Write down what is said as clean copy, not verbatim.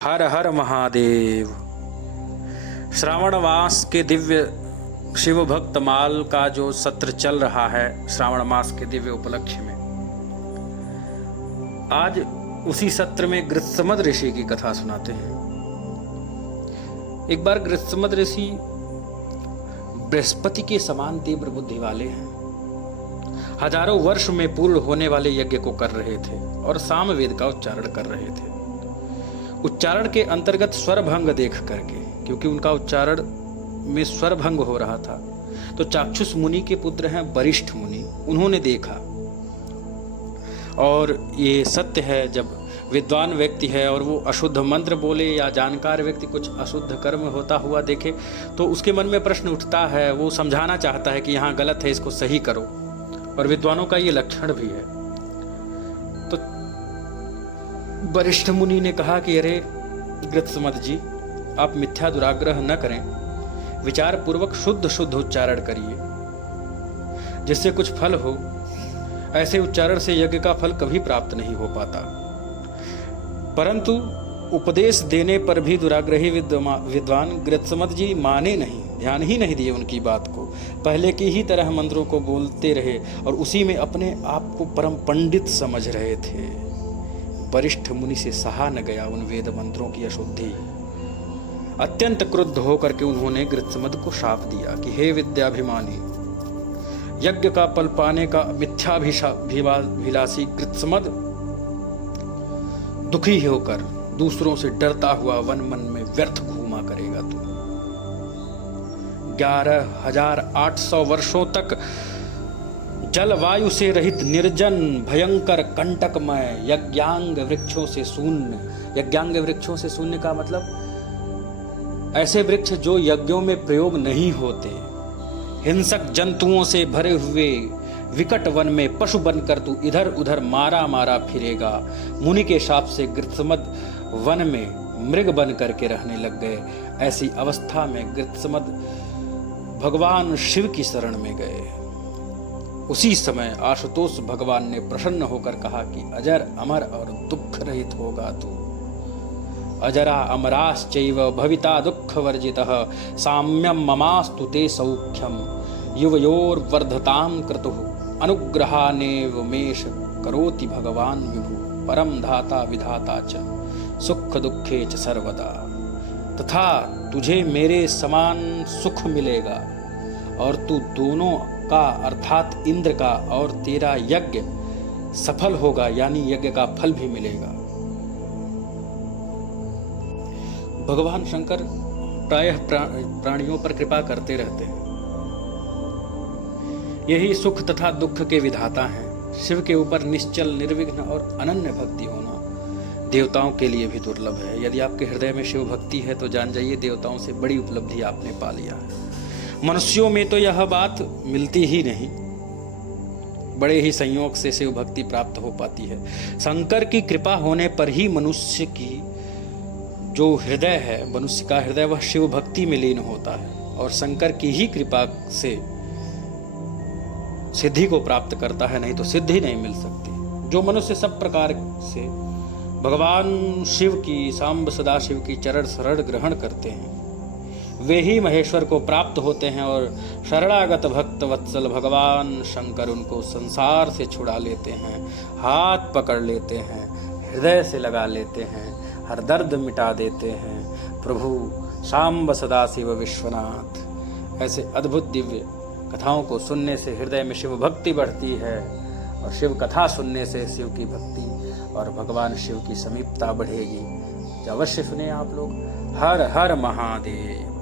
हर हर महादेव। श्रावण मास के दिव्य शिव भक्त माल का जो सत्र चल रहा है, श्रावण मास के दिव्य उपलक्ष्य में आज उसी सत्र में गृत्समद ऋषि की कथा सुनाते हैं। एक बार गृत्समद ऋषि बृहस्पति के समान तीव्र बुद्धि वाले हैं। हजारों वर्ष में पूर्ण होने वाले यज्ञ को कर रहे थे और सामवेद का उच्चारण कर रहे थे। उच्चारण के अंतर्गत स्वर भंग देख करके, क्योंकि उनका उच्चारण में स्वर भंग हो रहा था, तो चाक्षुष मुनि के पुत्र हैं वरिष्ठ मुनि, उन्होंने देखा। और ये सत्य है, जब विद्वान व्यक्ति है और वो अशुद्ध मंत्र बोले या जानकार व्यक्ति कुछ अशुद्ध कर्म होता हुआ देखे तो उसके मन में प्रश्न उठता है, वो समझाना चाहता है कि यहाँ गलत है, इसको सही करो। और विद्वानों का ये लक्षण भी है। तो वरिष्ठ मुनि ने कहा कि अरे गृत्समद जी, आप मिथ्या दुराग्रह न करें, विचार पूर्वक शुद्ध शुद्ध उच्चारण करिए, जिससे कुछ फल हो। ऐसे उच्चारण से यज्ञ का फल कभी प्राप्त नहीं हो पाता। परंतु उपदेश देने पर भी दुराग्रही विद्वान गृत्समद जी माने नहीं, ध्यान ही नहीं दिए उनकी बात को। पहले की ही तरह मंत्रों को बोलते रहे और उसी में अपने आप को परम पंडित समझ रहे थे। वरिष्ठ मुनि से सहा न गया उन वेद मंत्रों की अशुद्धि। अत्यंत क्रुद्ध होकर के उन्होंने गृत्समद को शाप दिया कि हे विद्याभिमानी, यज्ञ का फल पाने का मिथ्याभिलाषी गृत्समद, दुखी होकर दूसरों से डरता हुआ वन मन में व्यर्थ घूमा करेगा तू। 11,800 वर्षों तक जलवायु से रहित निर्जन भयंकर कंटकमय यज्ञांग वृक्षों से शून्य। यज्ञांग वृक्षों से शून्य का मतलब ऐसे वृक्ष जो यज्ञों में प्रयोग नहीं होते, हिंसक जंतुओं से भरे हुए विकट वन में पशु बनकर तू इधर उधर मारा मारा फिरेगा। मुनि के शाप से गृत्समद वन में मृग बन करके रहने लग गए। ऐसी अवस्था में गृत्समद भगवान शिव की शरण में गए। उसी समय आशुतोष भगवान ने प्रसन्न होकर कहा कि अजर अमर और दुख रहित होगा तू। अजरा अमराश्चैव भविता दुख वर्जितः साम्यम ममास्तु ते सौख्यम युवयोर्वर्धतां क्रतुः अनुग्रहानेव मेष करोति भगवान विभु परम धाता विधाता च सुख दुखे च सर्वदा। तथा तुझे मेरे समान सुख मिलेगा और तू दोनों का अर्थात इंद्र का और तेरा यज्ञ सफल होगा, यानी यज्ञ का फल भी मिलेगा। भगवान शंकर प्रायः प्राणियों पर कृपा करते रहते हैं। यही सुख तथा दुख के विधाता हैं। शिव के ऊपर निश्चल निर्विघ्न और अनन्य भक्ति होना देवताओं के लिए भी दुर्लभ है। यदि आपके हृदय में शिव भक्ति है तो जान जाइए देवताओं से बड़ी उपलब्धि आपने पा लिया है। मनुष्यों में तो यह बात मिलती ही नहीं, बड़े ही संयोग से शिव भक्ति प्राप्त हो पाती है। शंकर की कृपा होने पर ही मनुष्य की जो हृदय है, मनुष्य का हृदय, वह शिव भक्ति में लीन होता है और शंकर की ही कृपा से सिद्धि को प्राप्त करता है, नहीं तो सिद्धि नहीं मिल सकती। जो मनुष्य सब प्रकार से भगवान शिव की, सांब सदाशिव की चरण शरण ग्रहण करते हैं, वे ही महेश्वर को प्राप्त होते हैं। और शरणागत भक्त वत्सल भगवान शंकर उनको संसार से छुड़ा लेते हैं, हाथ पकड़ लेते हैं, हृदय से लगा लेते हैं, हर दर्द मिटा देते हैं। प्रभु सांब सदाशिव विश्वनाथ। ऐसे अद्भुत दिव्य कथाओं को सुनने से हृदय में शिव भक्ति बढ़ती है और शिव कथा सुनने से शिव की भक्ति और भगवान शिव की समीपता बढ़ेगी। अवश्य सुने आप लोग। हर हर महादेव।